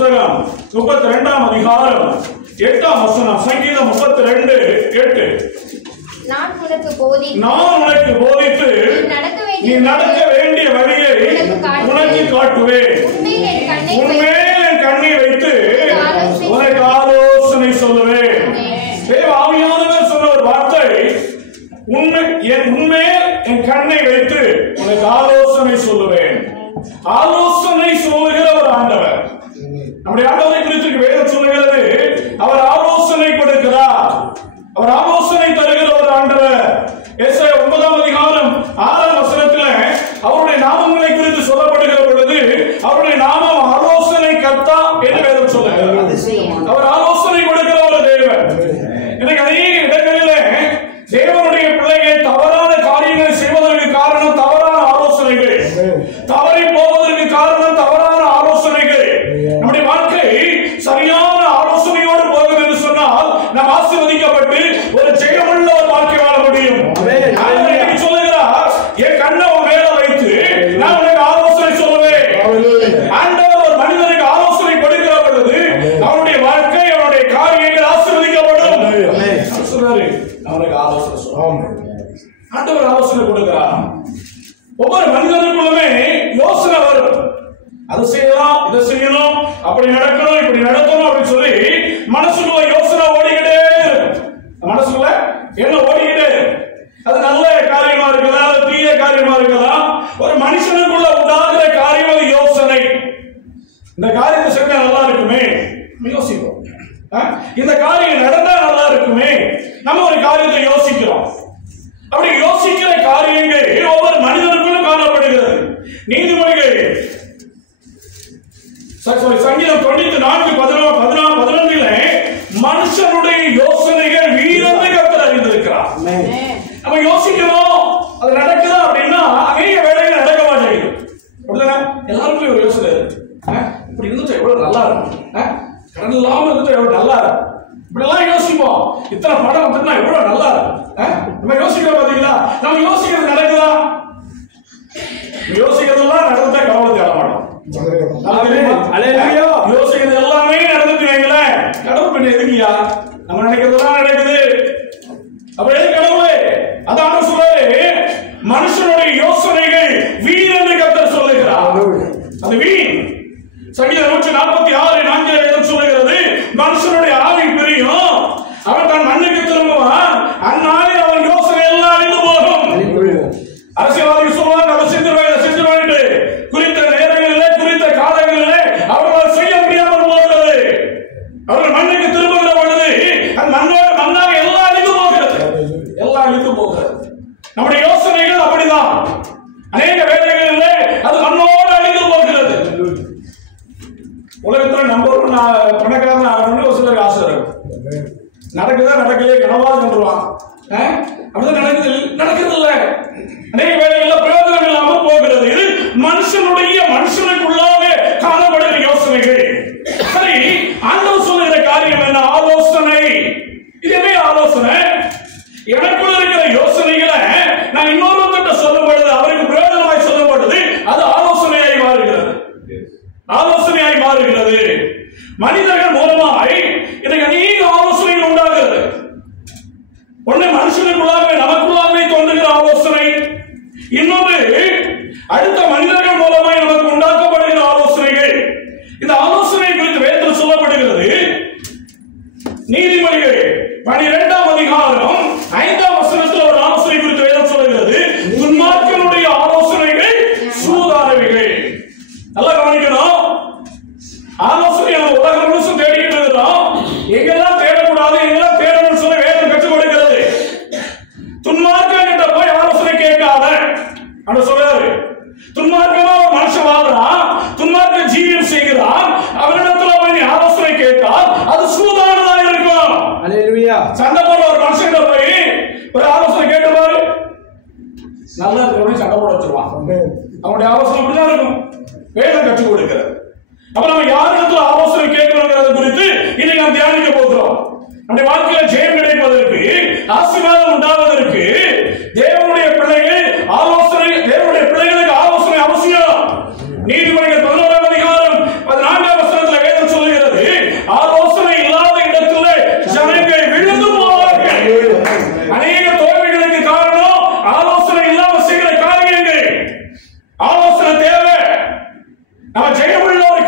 புத்தகம் 32ஆம் அதிகாரம் 8ஆம் வசனம். சங்கீதம் 32:8. நான் உனக்கு போதித்து நீ நடக்க வேண்டிய வழியை உனக்கு காட்டுவேன். உன்மேல் என் கண்ணை வைத்து உனக்கு ஆலோசனை சொல்லுவேன். தேவ ஆவியானவர் சொன்ன ஒரு வார்த்தை, உன்மேல் என் கண்ணை வைத்து உனக்கு ஆலோசனை சொல்லுவேன். ஆலோசனை சொல்லுகிற ஒரு ஆண்டவர். நம்முடைய ஆண்டவரை குறித்து வேதம் சொல்லுகிறது, அவர் ஆலோசனை கொடுக்கிறார், அவர் ஆலோசனை தருகிற ஒரு ஆண்டவர். ஏசாயா 9ஆம் அதிகாரம் 6ஆம் வசனத்தில் அவருடைய நாமங்களை குறித்து சொல்லப்படுகிற பொழுது அவருடைய நாமம் ஆலோசனை கர்த்தா என்று வேதம் சொல்லுகிறது. அவர் ஆலோசனை கொடுக்கிற ஒரு தேவன். எனக்கு அநேக இடங்களிலே தேவனுடைய பிள்ளைகள் தவறான காரியங்களை செய்வதற்கு காரணம் தவறான ஆலோசனைகள், தவறி போவதற்கு காரணம் தவறான ஆலோசனைகள். நம்முடைய வாழ்க்கை சரியான ஆலோசனையோடு போகும் என்று சொன்னால் நாம் ஆசீர்வதிக்கப்பட்டு ஒரு ஜெயமுள்ள ஒரு வாழ்க்கை வாழ முடியும். சொல்லுகிறார், என் கண்ணை உன் மேல வைத்து நான் உனக்கு ஆலோசனை சொல்லுவேன். ஆண்டவர் ஒரு மனிதனுக்கு ஆலோசனை கொடுக்கிற பொழுது அவனுடைய வாழ்க்கை, அவனுடைய காரியங்கள் ஆசீர்வதிக்கப்படும். சொல்றாரு, அவனுக்கு ஆலோசனை சொல்லுவோம். ஆண்டவர் ஆலோசனை கொடுக்கிறார். ஒவ்வொரு மனிதனுக்குள்ளுமே யோசனை வரும். அது செய்யலாம், இதை செய்யணும், அப்படி நடக்கணும், இப்படி நடக்கணும் அப்படின்னு சொல்லி மனசுக்குள்ள யோசனை ஓடிக்கிட்டே மனசுக்குள்ள என்ன ஓடிக்கிட்டே. அது நல்ல காரியமா இருக்குதா, அது தீய காரியமா இருக்குதா? ஒரு மனுஷனுக்குள்ள உண்டாகிற காரியம் அது யோசனை. இந்த காரியத்தை செஞ்சா நல்லா இருக்குமே யோசிப்போம். இந்த காரியம் நடந்தா நல்லா இருக்குமே, நம்ம ஒரு காரியத்தை யோசிக்கிறோம். அப்படி யோசிக்கிற காரியங்கள் ஒவ்வொரு மனிதனுக்குள்ளும் காணப்படுகிறது. நீதிமொழிகள் சங்கீதம் 94:11 மனுஷனுடைய யோசனைகள் வீரத்தை கர்த்தர் அறிந்திருக்கிறார். நம்ம யோசிக்கிறோம், அது நடக்குதா அப்படின்னா அநேக வேலைகள் நடக்க மாட்டேங்குது. அப்படிதானே? எல்லாருக்கும் ஒரு யோசனை இருக்கு. இப்படி இருந்துச்சு எவ்வளவு நல்லா இருக்கும், கடன் இல்லாம இருந்துச்சு எவ்வளவு நல்லா இருக்கும், இப்படி எல்லாம் யோசிப்போம். இத்தனை படம் வந்துன்னா எவ்வளவு நல்லா இருக்கும். நம்ம யோசிக்கிறோம் பாத்தீங்களா? நம்ம யோசிக்கிறது நடக்குதா? யோசிக்கிறதெல்லாம் நடந்தா கவலை தேட மாட்டோம். யோசிக்கிறது எல்லாமே நடந்துட்டு வைங்களேன், கடவுள் பண்ண எதுக்கியா? நம்ம நினைக்கிறதெல்லாம் நடக்குது. அப்ப எது கடவுளே? அதான் சொல்றாரு, மனுஷனுடைய யோசனைகள் வீண் என்று கர்த்தர் சொல்லுகிறார். அது வீண். சங்கீதம் 146:4 சொல்லுகிறது, மனுஷனுடைய ஆவி பிரியும், அவன் தன் மண்ணுக்கு திரும்புவான், அந்நாளில் அவன் யோசனை எல்லாம் அழிந்து போகும். அரசியல்வாதிகள் சொல்லுவாங்க, அதை செஞ்சுருவாங்க, குறித்த நேரங்களிலே குறித்த காலங்களிலே அவர்களால் செய்ய முடியாமல் போகிறது. அவர்கள் மண்ணுக்கு திரும்புகிற பொழுது அந்த மண்ணோடு மண்ணாக எல்லாம் அழிந்து போகிறது, எல்லாம் அழிந்து போகிறது. நம்முடைய யோசனைகள் அப்படிதான். அநேக வேலைகளிலே அது மண்ணோடு அழிந்து போகிறது. உலகத்துல நம்பர் பணக்காரன் ஆகணும்னு ஒரு சிலருக்கு ஆசை இருக்கும். நடக்குதா நடக்கலையே கனவா சொல்லுவான். அப்படிதான் நடக்கிறது இல்ல. அநேக வேலைகள் பிரயோஜனம் இல்லாமல் போகிறது. இது மனுஷனுக்குள்ளாக காணப்படுகிற யோசனைகள். சரி, ஆண்டவர் சொல்லுகிற காரியம் என்ன? ஆலோசனை. இது என்ன ஆலோசனை? எனக்குள்ள இருக்கிற யோசனைகளை நான் இன்னொருத்தட்ட சொல்லும் பொழுது, அவருக்கு பிரயோஜனமாய் சொல்லும் பொழுது அது ஆலோசனையாய் மாறுகிறது. ஆலோசனையாய் மாறுகிறது. மனிதர்கள் மூலமாய் எனக்கு அநேக ஆலோசனைகள் உண்டாகிறது. ஒண்ணு மனுஷனுக்குள்ளாகவே நமக்குள்ளாகவே தோன்றுகிற ஆலோசனை, இன்னொன்று அடுத்த மனிதர்கள் மூலமாய் நமக்கு உண்டாக்கப்படுகிற ஆலோசனைகள். இந்த ஆலோசனை குறித்து வேதத்தில் சொல்லப்படுகிறது. நீதிமொழிகள் 12ஆம் அதிகாரம் 5ஆம் வசனத்தில் ஒரு ஆலோசனை குறித்து வேதம் சொல்லுகிறது, துன்மார்க்கனுடைய ஆலோசனைகள் சூதானவைகள். நல்லா கவனிக்கணும். ஆலோசனை நம்ம உலகம் முழுசும் தேடிக்கிட்டு இருக்கிறோம். எங்கெல்லாம் தேடக்கூடாது, எங்கெல்லாம் தேடணும்னு சொல்லி வேதம் கற்றுக் கொடுக்கிறது. துன்மார்க்கன் கிட்ட போய் ஆலோசனை கேட்காத அப்படி சொல்றாரு. துன்மார்க்கமா ஒரு மனுஷன் வாழ்றான், துன்மார்க்க ஜீவியம் செய்கிறான், அவரிடத்துல போய் நீ ஆலோசனை கேட்டால் அது சூதானதா இருக்கும். அல்லேலூயா. சண்டை போட ஒரு மனுஷன் போய் ஒரு ஆலோசனை கேட்டு பாரு, நல்லா இருக்கிறவங்க சண்டை போட வச்சிருவான். அவனுடைய ஆலோசனை அப்படிதான் இருக்கும். வேதம் கற்றுக் கொடுக்கிறது. அப்ப நம்ம யாரிடத்துல ஆலோசனை கேட்கணுங்கிறது குறித்து இன்னைக்கு நாம் தியானிக்க போகிறோம். நம்முடைய வாழ்க்கையில ஜெயம் கிடைப்பதற்கு, ஆசீர்வாதம் உண்டாவதற்கு தேவனுடைய பிள்ளைகள் ஆலோசனை, தேவனுடைய பிள்ளைகளுக்கு ஆலோசனை அவசியம். நீதிமொழிகள் 11ஆம் அதிகாரம் 14ஆம் வசனத்தில் வேதம்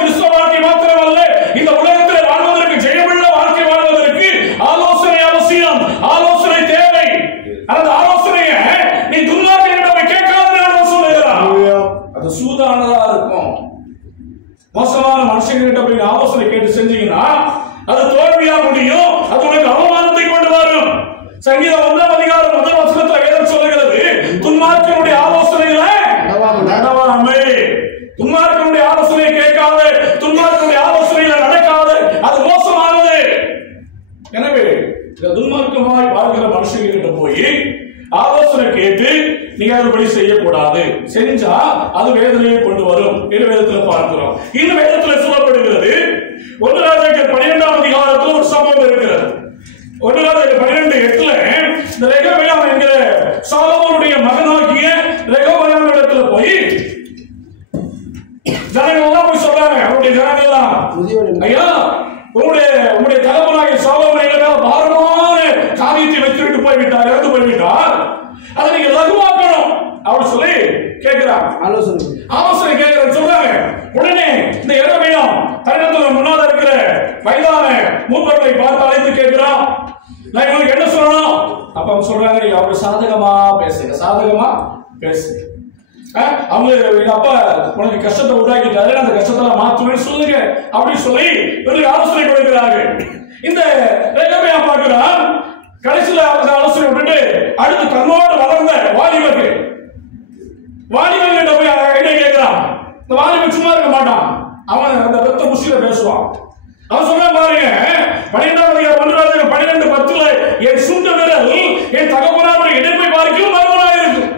கிறிஸ்தவ வாழ்க்கை மாத்திரமல்ல, இந்த உலகத்தில் வாழ்வதற்கு, ஜெயமுள்ள வாழ்க்கை வாழ்வதற்கு ஆலோசனை அவசியம், ஆலோசனை தேவை. அந்த ஆலோசனையை நீ துன்மார்க்கனிடம் போய் கேட்காதன்னு சொல்லுகிறான். அது சூதானதா இருக்கும். மோசமான மனுஷங்கிட்ட போய் ஆலோசனை கேட்டு செஞ்சீங்கன்னா அது தோல்வியா முடியும். அது உனக்கு அவமானத்தை கொண்டு வரும். சங்கீதம் 1 அதிகாரம் 1 வசனத்துல வேதம் சொல்லுகிறது, துன்மார்க்கனுடைய ஆலோசனையில நடவாமே. துன்மார்க்கனுடைய ஆலோசனையை கேட்காத, துன்மார்க்கனுடைய ஆலோசனையில நடக்காத, அது மோசமானது. எனவே இந்த துன்மார்க்கமாய் வாழ்கிற மனுஷங்கிட்ட போய் ஆலோசனை கேட்டு நீங்க அதுபடி செய்யக்கூடாது. செஞ்சா அது வேதனையை கொண்டு வரும் என்று வேதத்தில் பார்க்கிறோம். இன்னும் வேதத்தில் சொல்லப்படுகிறது, 1 ராஜாக்கள் 12ஆம் அதிகாரத்தில் ஒரு சம்பவம் இருக்கிறது. 1 ராஜாக்கள் 12:8 இந்த ரெகொபெயாம் என்கிற சாலோமோனுடைய மகனாகிய ரெகொபெயாம் இடத்துல போய் ஜனங்கள் எல்லாம் போய் சொல்றாங்க. அவருடைய ஜனங்கள் எல்லாம், ஐயா உங்களுடைய தகப்பனாகிய சாலோமோன் எங்க மேல பாரமான காரியத்தை வச்சுட்டு போய்விட்டார், இறந்து போய்விட்டார், அதை நீங்க லகுவாக்கணும் அப்படின்னு சொல்லி கேட்கிறாங்க. ஆலோசனை கேட்கிறேன்னு சொல்றாங்க. உடனே இந்த ரெகொபெயாம் தன்னிடத்துல முன்னால இருக்கிற வயதான மூப்பர்களை பார்த்து அழைத்து கேட்கிறான், நான் இவங்களுக்கு என்ன சொல்லணும்? அப்ப அவங்க சொல்றாங்க, நீங்க அவரு சாதகமா பேசுங்க, சாதகமா பேசுங்க. அவங்க எங்க அப்பா உனக்கு கஷ்டத்தை உண்டாக்கிட்டாரு, அந்த கஷ்டத்தை மாத்துவேன்னு சொல்லுங்க அப்படின்னு சொல்லி இவருக்கு ஆலோசனை கொடுக்கிறார்கள். இந்த ரெகொபெயாம் பார்க்கிறான். கடைசியில அவங்க ஆலோசனை விட்டுட்டு அடுத்து தன்னோடு வளர்ந்த வாலிபர்கள் போய் ஐடியா கேட்கிறான். இந்த வாலிபன் சும்மா இருக்க மாட்டான், அவன் அந்த ரத்த புஷில பேசுவான். அவன் சொல்ல பாருங்க, 12ஆம் அதிகாரம் 1 ராஜாக்கள் 12:10 என் சுண்ட விரல் என் தகப்பனாருடைய இடுப்பை பார்க்கும் மர்மமாக இருக்கும்.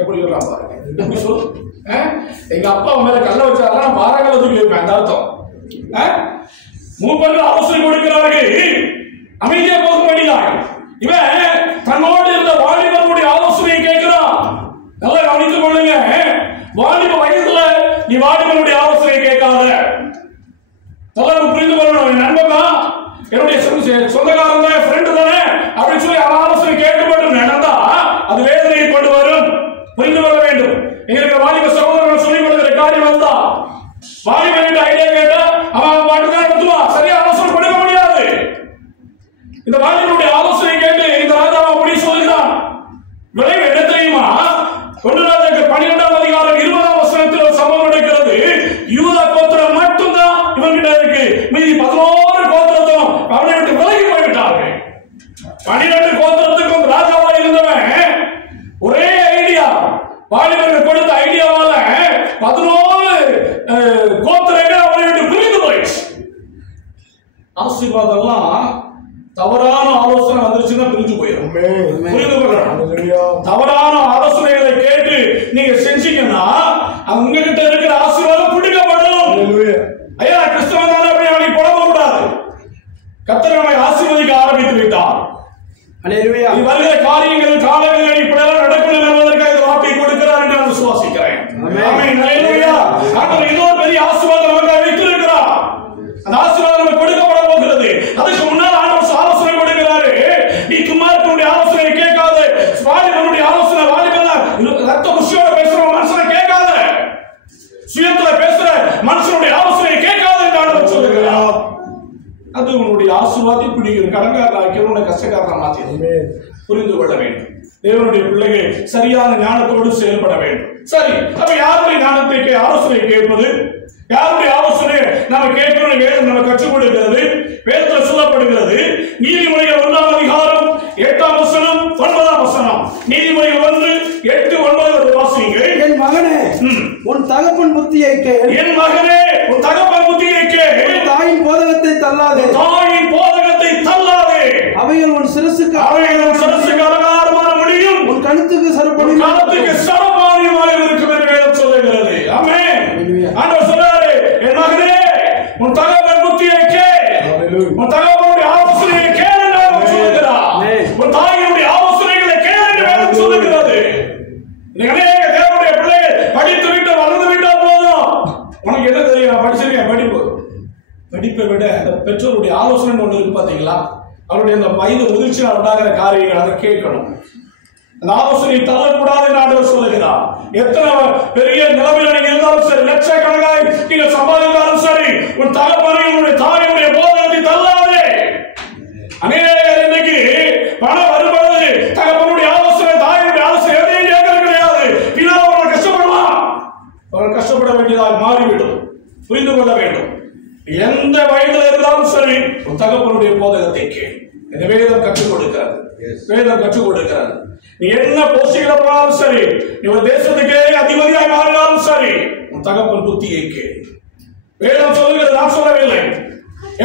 எப்படி சொல்றான் பாருங்க. எப்படி சொல்லு, எங்க அப்பா மேல கல்ல வச்சாருன்னா பாரங்களை தூக்கி வைப்பேன், அந்த அர்த்தம். மூப்பர்கள் ஆலோசனை கொடுக்கிறார்கள், அமைதியா போக வேண்டியதான். இவன் தன்னோடு இருந்த வாலிபர்களுடைய ஆலோசனையை கேட்கிறான். நல்லா கவனித்துக் கொள்ளுங்க. வாலிப வயதுல நீ வாலிபனுடைய ஆலோசனையை கேட்காத. நல்லா புரிந்து கொள்ளணும். என் நண்பன் தான், என்னுடைய சொந்தக்காரன் தான், ஃப்ரெண்டு தானே அப்படின்னு சொல்லி ஆலோசனை கேட்டு மட்டும் நடந்தா அது வேதனையை கொண்டு வரும். புரிந்து கொள்ள வேண்டும். எங்களுக்கு வாலிப சகோதரர்கள் சொல்லிக் கொடுக்கிற காரியம் வந்தா, வாலிபன் ஐடியா கேட்டா அவன் பாட்டுதான் நடத்துவான், சரியா ஆலோசனை கொடுக்க முடியாது. இந்த வாலிபனுடைய ஆலோசனை கேட்டு இந்த ராஜாவை அப்படி சொல்கிறான். விளைவு என்ன தெரியுமா? 1 ராஜாக்கள் 12ஆம் அதிகாரம் 20ஆம் வசனத்தில் ஒரு சம்பவம் நடக்கிறது. யூதா கோத்திரம் மட்டும்தான் இவங்கிட்ட இருக்கு, மீதி 11 கோத்திரத்தும் அவனை விட்டு விலகி போய்விட்டார்கள். 12 கோத்திரத்துக்கும் ராஜாவா இருந்தவன் ஒரே ஐடியா, வாலிபர்கள் கொடுத்த ஐடியாவால 11 கோத்திரங்கள் அவனை விட்டு பிரிந்து போயிடுச்சு. ஆசீர்வாதம் எல்லாம் தவறான ஆலோசனை வந்துருச்சுன்னா பிரிஞ்சு போயிடும். புரிந்து கொள்ளணும். தவறான ஆலோசனைகளை கேட்டு நீங்க செஞ்சீங்கன்னா உங்ககிட்ட இருக்கிற ஆசீர்வாதம் பிடிக்கப்படும். ஐயா கிறிஸ்தவன் அப்படி அவனை புலம்ப கூடாது. கர்த்தர் நம்மை ஆசீர்வதிக்க ஆரம்பித்து விட்டார். வருகிற காரியங்கள் காலங்கள் இப்படியெல்லாம் நடக்கும் என்பதற்காக இந்த வார்த்தையை கொடுக்கிறார் என்று நான் விசுவாசிக்கிறேன். இன்னொரு பெரிய ஆசீர்வாதம் நமக்கு வைத்திருக்கிறார். அந்த ஆசீர்வாதம் நமக்கு கொடுக்கப்பட போகிறது. அதுக்கு முன்னால் ஆண்டவர் ஆலோசனை கொடுக்கிறாரு. நீ துன்மார்க்கனுடைய ஆலோசனை கேட்காத, வாலிபனுடைய ஆலோசனை ரத்த புஷியோட பேசுற மனுஷனை கேட்காத, சுயத்துல பேசுற மனுஷனுடைய ஆலோசனை கேட்காத என்று ஆண்டவர் சொல்லுகிறார். அது உன்னுடைய ஆசீர்வாதத்தை பிடிக்கும், கடங்காரனாக்கி உன்னை கஷ்டக்காரனா மாத்தி. புரிந்து கொள்ள வேண்டும். தேவனுடைய பிள்ளைகள் சரியான ஞானத்தோடு செயல்பட வேண்டும். சரி, அப்ப யாருடைய ஞானத்தை ஆலோசனை கேட்பது? யாருடைய ஆலோசனை நாம கேட்கணும்? வேதம் நம்ம கற்றுக் கொடுக்கிறது. வேதத்தில் சொல்லப்படுகிறது. நீதிமொழிகள் 1ஆம் அதிகாரம் 8ஆம் வசனம் 9ஆம் வசனம். நீதிமொழிகள் 1:8-9 வாசிங்க. என் மகனே, உன் தகப்பன் புத்தியை கேள். என் மகனே, உன் தகப்பன் புத்தியை கேள். தாயின் போதகத்தை தள்ளாதே. தாயின் போதகத்தை தள்ளாதே. அவைகள் உன் சிரசுக்கு அலங்காரமான முடியும், உன் கழுத்துக்கு சரபாணியமாக இருக்கும் என்று வேதம் சொல்லுகிறது. ஆமென். ஆண்டவர் சொல்றாரு, என் மகனே உன் தகப்பன் புத்தியை கேள், உன் தகப்பனுடைய ஆலோசனையை கேள் என்று அவர் சொல்லுகிறார். உன் தாயினுடைய ஆலோசனைகளை கேள் என்று வேதம் சொல்லுகிறது. அநேக தேவனுடைய பிள்ளைகள் படித்து விட்டு வளர்ந்து விட்டால் போதும், உனக்கு என்ன தெரியும்? படிச்சிருக்கேன், படிப்பை விட அந்த பெற்றோருடைய ஆலோசனை ஒன்று இருக்கு பாத்தீங்களா? அவருடைய அந்த வயது முதிர்ச்சியால் உண்டாகிற காரியங்கள் அதை கேட்கணும். அந்த ஆலோசனை தள்ளக்கூடாது என்று ஆண்டவர் சொல்லுகிறார். எத்தனை பெரிய நிலைமையில் நீங்க இருந்தாலும் சரி, லட்சக்கணக்காய் நீங்க சம்பாதித்தாலும் உன் தகப்பனையும் உன்னுடைய தாயுடைய போதகத்தை தள்ளாதே. அநேகர் இன்னைக்கு பணம் வரும்போது தகப்பனுடைய ஆலோசனை தாயுடைய ஆலோசனை எதையும் கேட்கறது கிடையாது. பின்னால் அவர்கள் கஷ்டப்படுவான். அவர்கள் கஷ்டப்பட வேண்டியதாக மாறிவிடும். புரிந்து கொள்ள வேண்டும். எந்த வயதில் இருந்தாலும் சரி உன் தகப்பனுடைய போதகத்தை கேள். இந்த வேதம் கற்றுக் கொடுக்கிறது. வேதம் கற்றுக் கொடுக்கிறது. நீ என்ன போஷிக்கிற போனாலும் சரி, நீ ஒரு தேசத்துக்கே அதிபதியாக மாறினாலும் சரி, உன் தகப்பன் புத்தியை கேள். வேதம் சொல்லுகிறது, நான் சொல்லவில்லை.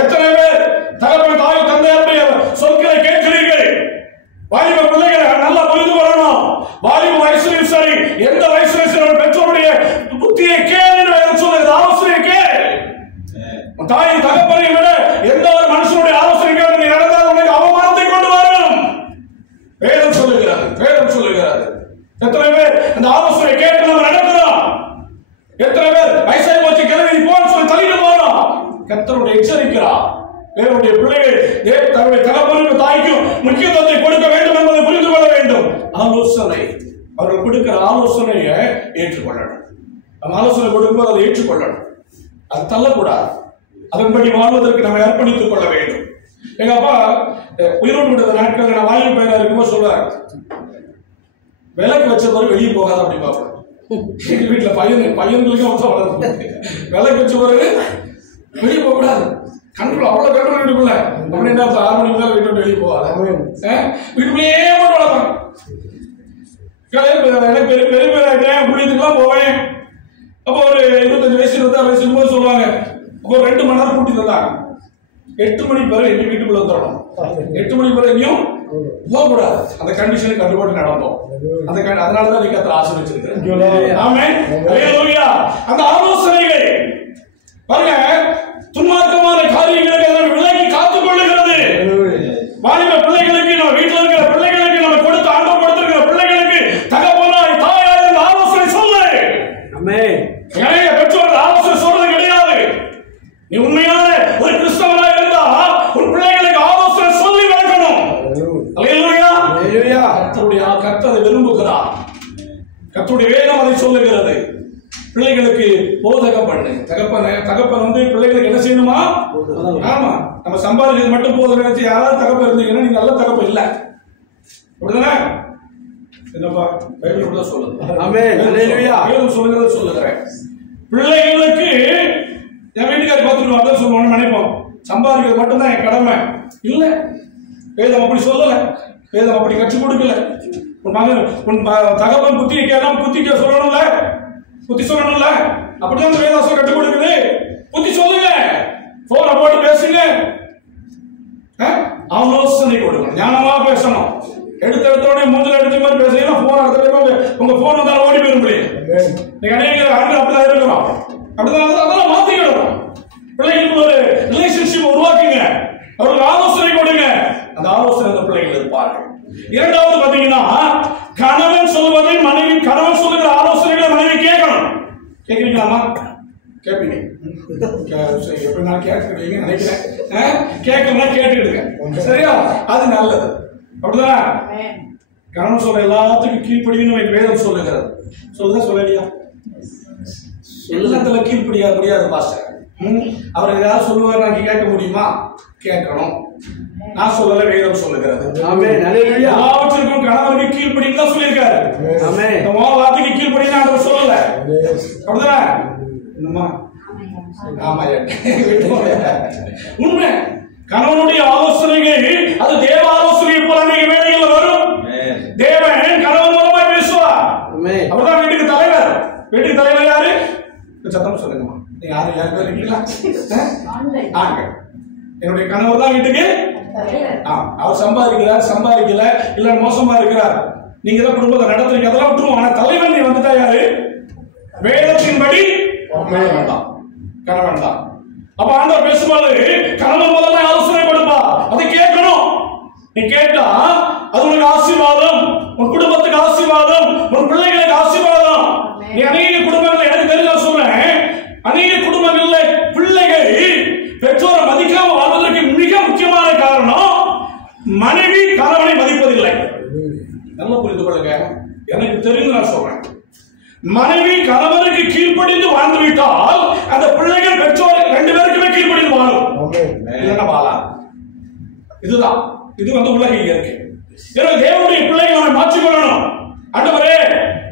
எத்தனை பேர் தகப்பன் தாய் தந்தையுடைய சொற்களை கேட்கிறீர்கள்? வாலிப பிள்ளைகளை நல்லா புரிந்து கொள்ளணும். வாலிப வயசுலையும் சரி, எந்த வயசுலையும் சரி, பெற்றோருடைய புத்தியை கேள் என்று வேதம் சொல்லுகிறது. ஆலோசனை கேள். தாயின் தகப்பனை விட எந்த ஒரு மனுஷனுடைய ஆலோசனை கேட்டு நீ நடந்தால் உனக்கு அவமானத்தை கொண்டு வரும். வேதம் சொல்லுகிறது. வேதம் சொல்லுகிறது. எத்தனை பேர் அந்த ஆலோசனை கேட்டு நம்ம நடக்கிறோம்? எத்தனை பேர் வயசாகி போச்சு கிளம்பி போன்னு சொல்லி தள்ளிட்டு போறோம்? கர்த்தருடைய எச்சரிக்கிறார். தேவனுடைய பிள்ளைகள் தன்னுடைய தகப்பனுக்கு தாய்க்கும் முக்கியத்துவத்தை கொடுக்க வேண்டும் என்பதை புரிந்து கொள்ள வேண்டும். ஆலோசனை, அவர்கள் கொடுக்கிற ஆலோசனையை ஏற்றுக்கொள்ளணும். அந்த ஆலோசனை கொடுக்கும்போது அதை ஏற்றுக்கொள்ளணும். அது தள்ளக்கூடாது. அதன்படி வாழ்வதற்கு நம்ம அர்ப்பணித்துக் கொள்ள வேண்டும். எங்க அப்பா உயிரோடு விடுற நாட்கள் நான் வாயு பயிரா இருக்கும்போது சொல்றாரு, விளக்கு வச்ச பிறகு வெளியே போகாத அப்படி பார்ப்பேன். எங்க வீட்டுல பையன்களுக்கு அவசரம் வளர்ந்து விளக்கு வச்ச பிறகு வெளியே போக கூடாது. கண்ட்ரோல் அவ்வளவு கண்ட்ரோல் வீட்டுக்குள்ள அப்படின்னா 6 மணிக்கு தான் வீட்டு வெளியே போகாத. வீட்டுக்குள்ளேயே போட்டு வளர்ப்பேன். எனக்கு பெரிய பேராயிட்டேன், புரியுதுக்கெல்லாம் போவேன். அப்போ ஒரு 25 வயசு 26 வயசு இருக்கும்போது சொல்லுவாங்க, அப்போ 2 மணி நேரம் கூட்டி தந்தாங்க. 8 மணி பிறகு எங்க வீட்டுக்குள்ள வந்துடணும். 8 மணி பிறகு எங்கேயும் போகக்கூடாது. அந்த கண்டிஷனுக்கு கட்டுப்பட்டு நடந்தோம். அதனாலதான் நீங்க அத்தனை ஆசை வச்சிருக்கிறேன். ஆமென். ஹல்லேலூயா. அந்த ஆலோசனைகள் பாருங்க, துன்மார்க்கமான காரியங்களுக்கு எல்லாம் விலகி காத்துக் கொள்ளுகிறது. வாலிப பிள்ளைகளுக்கு, நம்ம வீட்டில் இருக்கிற பிள்ளைகளுக்கு, நம்ம கொடுத்து ஆண்டவர் கொடுத்திருக்கிற பிள்ளைகளுக்கு தகப்பனாய் தாயார் ஆலோசனை சொல்லு. ஆமென். பெற்றோர்கள் ஆலோசனை சொல்றது கிடையாது. நீ உண்மையான ஒரு கிறிஸ்தவனாக இருந்தா உன் பிள்ளைகளுக்கு ஆலோசனை சொல்லி வளர்க்கணும். அல்லேலூயா. அல்லேலூயா. கர்த்தர் விரும்புகிறார். கர்த்தருடைய வேதம் அதை சொல்லுகிறது. பிள்ளைகளுக்கு போதகம் பண்ணு. தகப்பன் வந்து பிள்ளைகளுக்கு என்ன செய்யணுமா? ஆமா, நம்ம சம்பாதிக்கிறது மட்டும் போதும் நினைச்சு யாராவது தகப்பன் இருந்தீங்கன்னா நீங்க நல்ல தகப்பன் இல்ல. அப்படிதானே? என்னப்பா பைபிள் கூட சொல்லுது. ஆமென். அல்லேலூயா. வேதம் சொல்லுகிறது சொல்லுகிறேன். பிள்ளைகளுக்கு என் வீட்டுக்காரர் பார்த்துட்டு அதான் சொல்லுவோம்னு நினைப்போம். சம்பாதிக்கிறது மட்டும்தான் என் கடமை இல்ல. வேதம் அப்படி சொல்லல. வேதம் அப்படி கற்றுக் கொடுக்கல. உன் தகப்பன் புத்தியை கேட்காம புத்திக்க சொல்லணும்ல, புத்தி சொல்லணும்ல. அப்படிதான் வேதாசம் கற்றுக் கொடுக்குது. புத்தி சொல்லுங்க, போன போட்டு பேசுங்க, ஆலோசனை கொடுக்கணும், ஞானமா பேசணும். எடுத்தோடனே மூஞ்சில் அடிச்ச மாதிரி பேசுறீங்கன்னா போன் எடுத்த உங்க போன் வந்தாலும் ஓடி போயிடும். நீங்க அநேக அப்படிதான் இருக்கிறோம். அப்படிதான் அதெல்லாம் மாத்திக்கணும். பிள்ளைகளுக்கு ஒரு ரிலேஷன்ஷிப் உருவாக்குங்க, அவர்களுக்கு ஆலோசனை கொடுங்க. அந்த ஆலோசனை அந்த பிள்ளைகள் இருப்பார்கள். இரண்டாவது பாத்தீங்கன்னா, கணவன் சொல்வதை மனைவி, கணவன் சொல்லுகிற ஆலோசனைகளை மனைவி கேட்கணும். கேட்கிறீங்களாமா? கேட்பீங்க. எப்படி நான் கேட்கிறீங்க நினைக்கிறேன். கேட்கலாம், கேட்டுக்கிடுங்க. சரியா? அது நல்லது. அப்படிதான் கணவன் சொல்ற எல்லாத்துக்கும் கீழ்ப்படியும் வேதம் சொல்லுகிறது. சொல்லுங்க, சொல்லலையா? எல்லாத்துல கீழ்ப்படியா முடியாது பாஸ்டர். அவர் ஏதாவது சொல்லுவார், நான் கேட்க முடியுமா? கேட்கணும். நான் சொல்லல, வேதம் சொல்லுகிறது. எல்லாவற்றிற்கும் கணவருக்கு கீழ்ப்படின்னு தான் சொல்லியிருக்காரு. வார்த்தைக்கு கீழ்ப்படின்னு ஆண்டவர் சொல்லல. அப்படிதானே? உண்மை. கணவனுடைய ஆலோசனைகள் அது தேவ ஆலோசனை போல அநேக வேளைகளில் வரும். தேவன் கணவன் மூலமா பேசுவார். அப்படிதான் வீட்டுக்கு தலைவர். வீட்டுக்கு தலைவர் யாரு? சத்தம் சொல்லுங்கம்மா. நீங்க யாரு பேர் இருக்கீங்களா? ஆண்கள். என்னுடைய கணவர் தான் வீட்டுக்கு. அவர் சம்பாதிக்கல இல்ல மோசமா இருக்கிறார், நீங்க தான் குடும்பத்தை நடத்துறீங்க, அதெல்லாம் விட்டுருவோம். ஆனா தலைவன் நீ வந்துட்டா யாரு? வேதத்தின்படி கணவன் தான். அப்ப ஆண்டவர் பேசும்போது கணவன் மூலமா ஆலோசனை கொடுப்பா, அதை கேட்கணும். நீ கேட்டா அது உனக்கு ஆசீர்வாதம், உன் குடும்பத்துக்கு ஆசீர்வாதம், உன் பிள்ளைகளுக்கு ஆசீர்வாதம். நீ அநேக குடும்பங்கள், எனக்கு தெரிஞ்ச சொல்றேன், அநேக குடும்பங்கள்ல பிள்ளைகள் பெற்றோரை மதிக்காம வாழ்வதற்கு மிக முக்கியமான காரணம் மனைவி கணவனை மதிப்பதில்லை. நல்லா புரிந்து கொள்ளுங்க. எனக்கு தெரிந்து நான் சொல்றேன், மனைவி கணவனுக்கு கீழ்ப்படிந்து வாழ்ந்து விட்டால் அந்த பிள்ளைகள் பெற்றோர் 2 பேருக்குமே இதுதான் இது உலக இயற்கை. தேவனுடைய பிள்ளைகளை மாற்றிக்கொள்ளணும். ஆண்டவரே,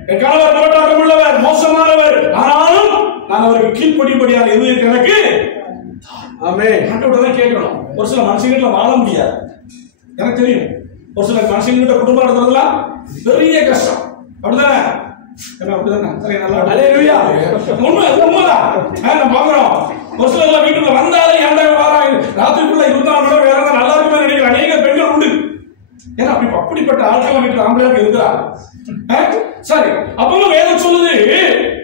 என் கணவர் போராட்டம் உள்ளவர், மோசமானவர், ஆனாலும் நான் அவருக்கு கீழ்ப்படிபடியாக எது எனக்கு ஆண்டவர்தான் கேட்கணும். ஒரு சில மனுஷங்கிட்ட வாழ முடியாது, எனக்கு தெரியும். ஒரு சில மனுஷங்கிட்ட குடும்பம் நடத்துறதுலாம் பெரிய கஷ்டம். அப்படிதானே? ஒரு சில வீட்டுல வந்தாலே ராத்திரிக்குள்ள இருந்தாலும் வேற நல்லா இருக்குமே நினைக்கிற அநேக பெண்கள் உண்டு. ஏன்னா அப்படிப்பட்ட ஆட்கள் வீட்டுல ஆம்பளையாக இருக்கிறார். சரி, அப்பவும் வேதம் சொல்லுது,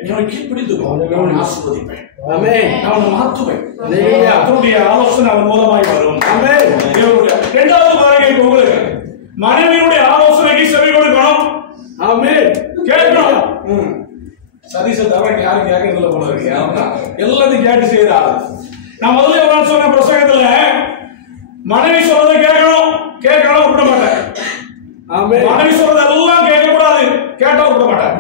நான் கீழ்ப்பிடித்துக்கோ, நான் ஆசீர்வதிப்பேன், நான் மாற்றுவேன். அவருடைய ஆலோசனை அவன் மூலமாய் வரும். இரண்டாவது பாருங்க, உங்களுக்கு மனைவியுடைய ஆலோசனைக்கு செவி கொடுக்கணும், கேட்கணும். சதீஷ தவிர யாரும் கேட்கறதுல போல இருக்கு. எல்லாத்தையும் கேட்டு செய்யறாரு. நான் முதல்ல சொன்ன பிரசங்கத்துல மனைவி சொல்றதை கேட்கணும், கேட்கணும் விட மாட்டேன். மனைவி சொல்றதெல்லாம் கேட்க கூடாது, கேட்டா விட மாட்டேன்.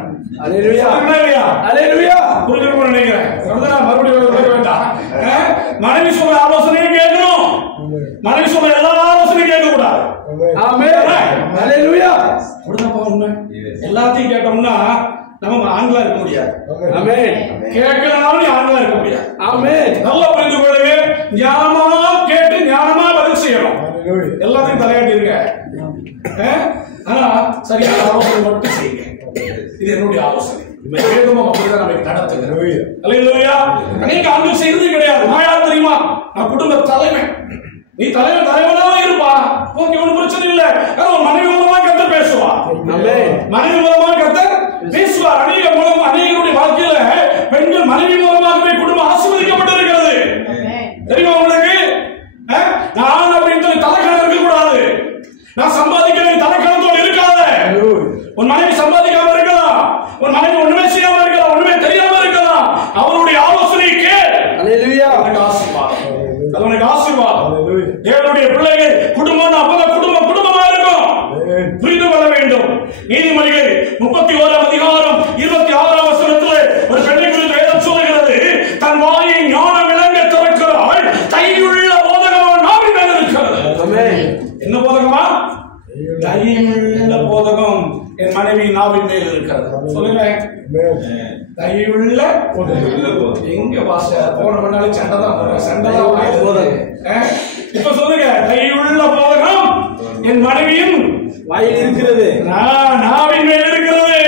மனைவி சொல்ற ஆலோசனையும் கேட்கணும், மனைவி சொல்ற எல்லா ஆலோசனையும் கேட்க கூடாது. எல்லாத்தையும் கேட்டோம்னா நம்ம ஆண்களா இருக்க முடியாது. கேட்கலாம் ஆண்களா இருக்க முடியாது. நல்லா புரிந்து கொள்ளவே, ஞானமா கேட்டு ஞானமா பதில் செய்யணும். எல்லாத்தையும் தலையாட்டி இருக்க, ஆனா சரியான ஆலோசனை மட்டும் செய்யுங்க. இது என்னுடைய ஆலோசனை. செய்யறது கிடையாது. நான் யார் தெரியுமா? நான் குடும்ப தலைவன். நீ தலைவனாக இருப்பா, ஒன்றும் பிரச்சனை இல்லை. மனைவி மூலமா கர்த்தர் பேசுவா, மனைவி மூலமா கர்த்தர் பேசுவார். அநேகருடைய வாழ்க்கையில பெண்கள் மனைவி மூலமாகவே குடும்பம் ஆசீர்வதிக்கப்பட்டிருக்கிறது. தெரியுமா உங்களுக்கு? நான் அப்படின்னு தலைக்கணம் இருக்க கூடாது. நான் சம்பாதிக்கிறேன் தலைக்கணத்தோடு இருக்காத. உன் மனைவி சம்பாதிக்காம இருக்கலாம், உன் மனைவி ஒண்ணுமே செய்யாம இருக்கலாம், ஒண்ணுமே தெரியாம இருக்கலாம். அவருடைய ஆலோசனை கேள். அவனுக்கு ஆசீர்வாதம். தேவனுடைய பிள்ளைகள் குடும்பம் அப்பதான் குடும்பமா இருக்கும். புரிந்து கொள்ள வேண்டும். நீதிமொழிகள் 31 அதிகாரம் 26 வசனத்தில் ஒரு பெண்ணை குறித்து வேதம் சொல்லுகிறது, தன் வாயை ஞானம் விளங்க திறக்கிறாள், தையுள்ள போதகம் நாவின் மேல் இருக்கிறது. என்ன போதகமா? தையுள்ள போதகம் என் மனைவி நாவின் மேல் இருக்கிறது. சொல்லுங்க, தையுள்ள எங்க பாச போன பண்ணாலும் சண்டைதான் போதகம். இப்ப சொல்லுங்க, தையுள்ள போதகம் என் மனைவியும் வாயில் இருக்கிறது, நாவின் மேல் இருக்கிறது.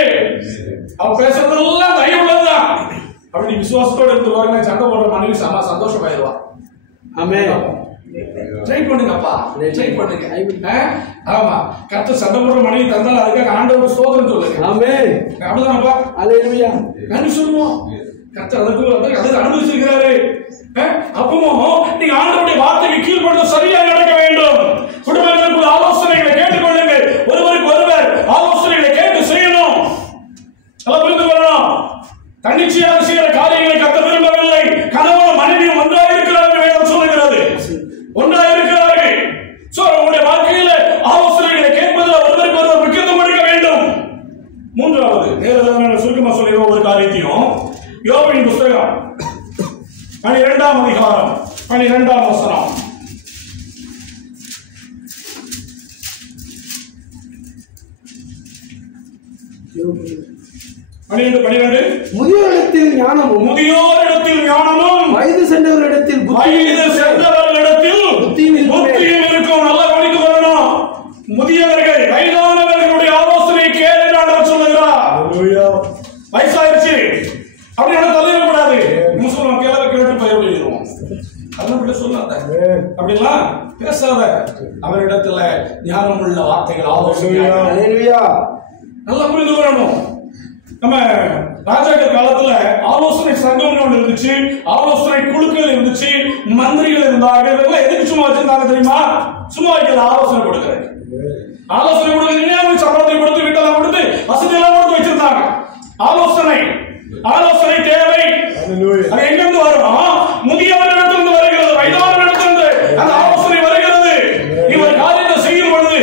அவ பேசுறதெல்லாம் தை உள்ளதுதான். அப்படி விசுவாசத்தோட இருக்கிறவங்க சண்டை போடுற மனைவி சந்தோஷமாயிருவா. ட்ரை பண்ணுங்கப்பா, ட்ரை பண்ணுங்க. ஆமா, கர்த்தர் சண்டை போடுற மனைவி தந்தால் அதுக்காக ஆண்டவருக்கு ஸ்தோத்திரம் சொல்லுங்க. அப்படிதானப்பா? நன்றி சொல்லுவோம். கர்த்தர் அதுக்கு அனுபவிச்சிருக்கிறாரு. அப்பவும் நீங்க ஆண்டவருடைய வார்த்தைக்கு கீழ்ப்படிந்து சரியாக நடக்க வேண்டும். குடும்பங்களுக்கு ஆலோசனைகளை கேட்டுக்கொள்ளுங்க, ஒருவருக்கு ஒருவர் ஆலோசனைகளை கேட்டு செய்யணும். புரிந்து கொள்ளணும். தன்னிச்சையாக செய்கிற காரியங்களை கர்த்தர் விரும்பவில்லை. கணவன் மனைவியும் ஒன்றாக இருக்கிறார் என்று வேதம் சொல்லுகிறது. ஒன்றாக இருக்கிறார்கள். உங்களுடைய வாழ்க்கையில ஆலோசனைகளை கேட்பதில் ஒருவருக்கு ஒருவர் முக்கியத்துவம் கொடுக்க வேண்டும். மூன்றாவது நேரத்தில் சுருக்கமா சொல்லிடுவோம் ஒரு காரியத்தையும். யோபின் புஸ்தகம் 12ஆம் அதிகாரம் 12ஆம் வசனம். முதியோரிடத்தில் ஞானமும் வயது சென்றவரிடத்தில் புத்தியும் இருக்கும். நல்லா கவனித்து கொள்ளணும். முதியவர்கள் வயதானவர்களுடைய ஆலோசனை கேள் என்று ஆண்டவர் சொல்லுகிறார். வயசாயிருச்சு அப்படி தள்ளிடக்கூடாது. முஸ்லிம் கேட்டு பயிரிடுவோம். அதெல்லாம் சொல்லாத, அப்படிலாம் பேசாத. அவரிடத்துல ஞானம் உள்ள வார்த்தைகள் ஆலோசனை நல்லா புரிந்து கொள்ளணும். நம்ம ராஜாக்கள் காலத்துல ஆலோசனை சங்கம் ஒன்று இருந்துச்சு, ஆலோசனை குழுக்கள் இருந்துச்சு, மந்திரிகள் இருந்தாங்க. இதெல்லாம் எதுக்கு சும்மா வச்சிருந்தாங்க தெரியுமா? சும்மா வைக்கல, ஆலோசனை கொடுக்குறேன். ஆலோசனை கொடுக்குறீங்க, சம்பளத்தை கொடுத்து வீட்டெல்லாம் கொடுத்து வசதி எல்லாம் கொடுத்து வச்சிருந்தாங்க. ஆலோசனை தேவை. அது எங்கிருந்து வரும்? முதியவரிடத்திலிருந்து வருகிறது, வயதானவரிடத்திலிருந்து அந்த ஆலோசனை வருகிறது. இவர் காரியத்தை செய்யும் பொழுது,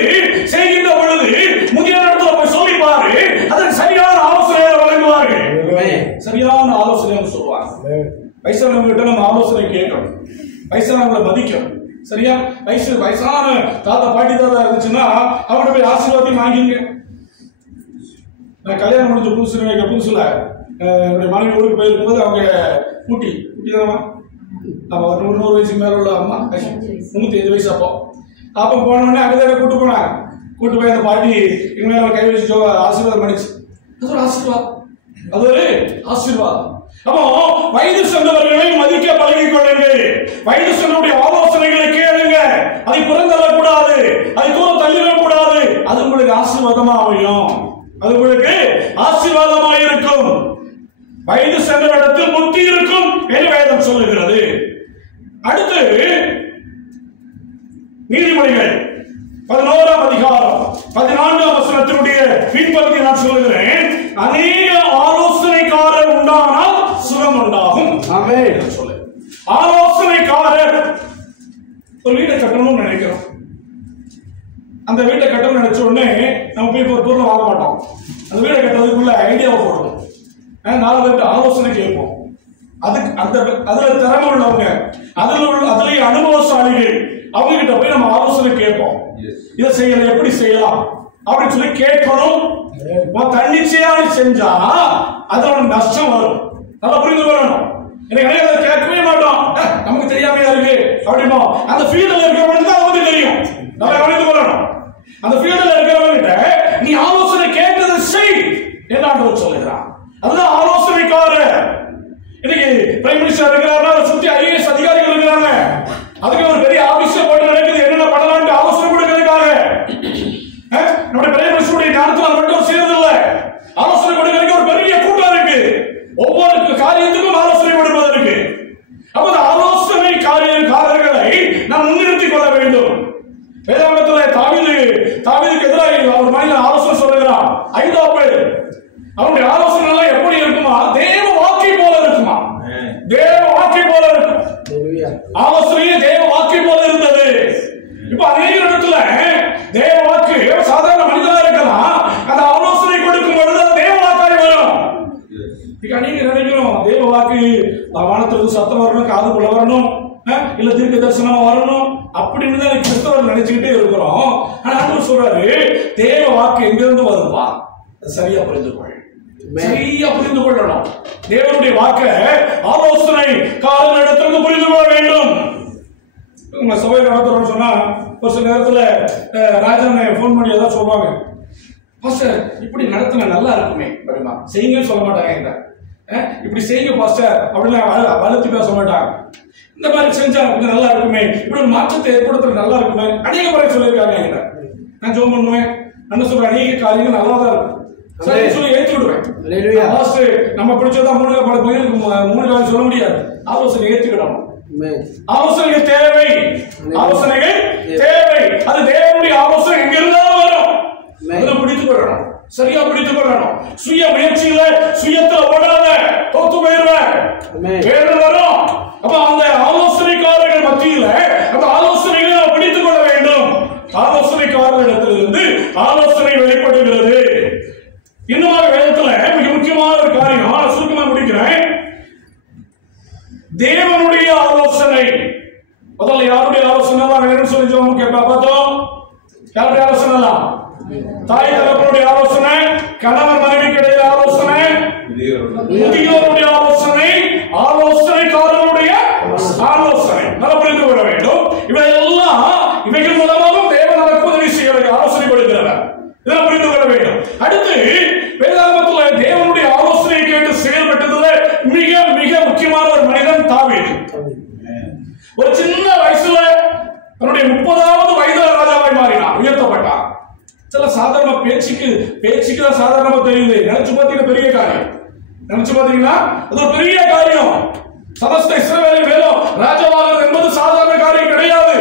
செய்கின்ற பொழுது முதியவரிடத்துல போய் சொல்லி பாரு, அதற்கு சரியான ஆலோசனையை வழங்குவார்கள். சரியான ஆலோசனை சொல்லுவாங்க. வயசானவங்க கிட்ட நம்ம ஆலோசனை கேட்கணும், வயசானவங்களை மதிக்கணும். சரியா? வயசான தாத்தா பாட்டி தாத்தா இருந்துச்சுன்னா அவங்கள்ட்ட போய் ஆசீர்வாதத்தையும் வாங்கிங்க. நான் கல்யாணம் முடிஞ்ச புதுசுல என்னுடைய மனைவி ஊருக்கு போயிருக்கும்போது அவங்க ஊட்டி தானம்மா, அப்போ 100 வயசுக்கு மேல உள்ள அம்மா 95 வயசு. அப்போ போனோடனே அங்கதானே கூட்டு போனாங்க. கூட்டு போய் அந்த பாட்டி எங்க மேல கை வச்சு ஆசீர்வாதம் பண்ணிச்சு. அது ஒரு ஆசீர்வாதம், அது ஒரு ஆசீர்வாதம். அப்போ வயது சென்றவர்களை மதிக்க பழகிக் கொள்ளுங்கள். வயது சென்றவருடைய ஆலோசனைகளை கேளுங்க. அதை புறந்தள்ளக்கூடாது, அதை தூரம் தள்ளிடக்கூடாது. அது உங்களுக்கு ஆசீர்வாதமா அமையும், அது உங்களுக்கு ஆசீர்வாதமா இருக்கும். வயது சென்ற இடத்தில் புத்தி இருக்கும் என்று வேதம் சொல்லுகிறது. அடுத்து நீதிமொழிகள் 11ஆம் அதிகாரம் 14ஆம் வசனத்தினுடைய பின்பகுதி நான் சொல்லுகிறேன். அநேக ஆலோசனைக்காரர் உண்டானால் சுகம் உண்டாகும். ஆமென். சொல்லு. ஆலோசனைக்காரர் ஒரு வீட்டை கட்டணும்னு நினைக்கிறோம். அந்த வீட்டை கட்டணும்னு நினைச்ச உடனே நம்ம போய் ஒரு பொருளை வாங்க மாட்டோம். அந்த வீட்டை கட்டுறதுக்குள்ள ஐடியாவை போடுவோம், 4 பேருக்கு ஆலோசனை கேட்போம். அதுல திறமை உள்ளவங்க, அதுலயே அனுபவசாலிகள், அவங்க கிட்ட போய் நம்ம ஆலோசனை கேட்போம். இதை செய்யலாம், எப்படி செய்யலாம் அப்படின்னு சொல்லி கேட்கணும். தன்னிச்சையா செஞ்சா அதோட நஷ்டம் வரும். நல்லா புரிந்து வரணும். எனக்கு அதை கேட்கவே மாட்டோம், நமக்கு தெரியாமையா இருக்கு அப்படிமா. அந்த ஃபீல்ட்ல இருக்கிறவங்க தான் அவங்களுக்கு தெரியும். நல்லா கவனித்து வரணும். அந்த ஃபீல்ட்ல இருக்கிறவங்க நீ ஆலோசனை கேட்டதை செய் என்று ஆண்டவர் சொல்லுகிறான். அதுதான் ஆலோசனைக்காரர். இன்னைக்கு பிரைம் மினிஸ்டர் இருக்கிறாரா, சுத்தி IAS அதிகாரிகள் இருக்கிறாங்க. அதுக்கு ஒரு பெரிய ஆபீஸ்ல போட்டு நடக்குது, என்னென்ன பண்ணலாம்னு ஆலோசனை கொடுக்கிறதுக்காக. நம்முடைய பிரைம் மினிஸ்டருடைய ஞானத்தில் மட்டும் சேர்றதில்ல, ஆலோசனை கொடுக்கிறதுக்கு ஒரு பெரிய கூட்டம் இருக்கு. ஒவ்வொரு காரியத்துக்கும் ஆலோசனை கொடுப்பதற்கு. அப்ப ஆலோசனை காரியக்காரர்களை நாம் முன்னிறுத்திக் கொள்ள வேண்டும். வேதாகமத்தில் தாவீதுக்கு எதிராக ஒரு மனிதன் ஆலோசனை சொல்லுகிறான். ஐதோப்பேல் அவருடைய ஆலோசனை எல்லாம் எப்படி இருக்குமா? தேவ வாக்கை போல இருக்குமா? தேவ வாக்கை போல இருக்கும். ஆலோசனையே தேவ வாக்கை போல இருந்தது. இப்ப அநேக இடத்துல தேவ வாக்கு சாதாரண மனிதனா இருக்கலாம், அந்த ஆலோசனை கொடுக்கும் பொழுது தேவ வாக்காய் வரும். அநேக நினைக்கிறோம் தேவ வாக்கு வானத்திலிருந்து சத்தம் வரணும், காதுக்குள்ள வரணும், இல்ல தீர்க்க தரிசனமா வரணும் அப்படின்னு தான் கிறிஸ்தவர் நினைச்சுக்கிட்டே இருக்கிறோம். ஆனா ஆண்டவர் சொல்றாரு, தேவ வாக்கு எங்கிருந்து வரும்பா? சரியா புரிந்து கொள், சரியா புரிந்து கொள்ளணும். தேவனுடைய வாக்க ஆலோசனை காரணத்திலிருந்து புரிந்து கொள்ள வேண்டும். உங்க சபை நடத்துறோம்னு சொன்னா ஒரு சில நேரத்துல ராஜானை போன் பண்ணி ஏதாவது சொல்லுவாங்க, பாஸ்டர் இப்படி நடத்தின நல்லா இருக்குமே அப்படிமா. செய்யுங்கன்னு சொல்ல மாட்டாங்க, இப்படி செய்யுங்க பாஸ்டர் அப்படின்னு வளர்த்தி பேச மாட்டாங்க. இந்த மாதிரி செஞ்சா கொஞ்சம் நல்லா இருக்குமே, இப்படி ஒரு மாற்றத்தை ஏற்படுத்துறது நல்லா இருக்குமே அநேக முறை சொல்லியிருக்காங்க என்கிட்ட. நான் ஜெபம் பண்ணுவேன், என்ன சொல்ற அநேக காரியங்கள் நல்லா தான் இருக்கும் சொல்லி ஏற்றி விடுவேன். நம்ம பிடிச்சதா 3 காலம் சொல்ல முடியாது. ஆலோசனை ஏற்றுக்கிடணும். ஆலோசனைகள் தேவை, ஆலோசனைகள் தேவை. அது தேவனுடைய ஆலோசனை எங்க இருந்தாலும் வரும். பிடித்துக் கொள்ளணும், சரியா பிடித்துக் கொள்ளணும். சுய முயற்சியில சுயத்துல ஓடாத, தோத்து போயிருவேன். வரும். அப்ப அந்த ஆலோசனைக்காரர்கள் மத்தியில அந்த ஆலோசனைகளை பிடித்துக் கொள்ள வேண்டும். ஆலோசனைக்காரர்களிடத்திலிருந்து ஆலோசனை வெளிப்படுகிறது. இன்னொரு வேதத்துல மிக முக்கியமான ஒரு காரியம் சுருக்கமா முடிக்கிறேன். தேவனுடைய ஆலோசனை. முதல்ல யாருடைய ஆலோசனை வேணும்னு சொல்லி பார்த்தோம். யாருடைய ஆலோசனை? தாய் தகப்பனுடைய ஆலோசனை, கணவன் மனைவிக்கு இடையில ஆலோசனை, முதியோருடைய ஆலோசனை, ஆலோசனைக்காரனுடைய ஆலோசனை. நல்லா புரிந்து கொள்ள வேண்டும். இவைகள் மூலமாக தேவன் நமக்கு உதவி செய்ய ஆலோசனை கொடுக்கிறவர். இதெல்லாம் புரிந்து கொள்ள வேண்டும். அடுத்து வேதாகமத்தில் தேவனுடைய ஆலோசனையை கேட்டு செயல்பட்டதுல மிக மிக முக்கியமான ஒரு மனிதன் தாவீது. ஒரு சின்ன வயசுல தன்னுடைய 30வது வயதுல ராஜாவாய் மாறினான், உயர்த்தப்பட்டான். சில சாதாரண பேச்சுக்கு தான் சாதாரணமா தெரியுது. நினைச்சு பார்த்தீங்கன்னா பெரிய காரியம். நினைச்சு பார்த்தீங்கன்னா அது ஒரு பெரிய காரியம். சமஸ்த இஸ்ரவேலின் மேலும் ராஜாவாகிறது என்பது சாதாரண காரியம் கிடையாது.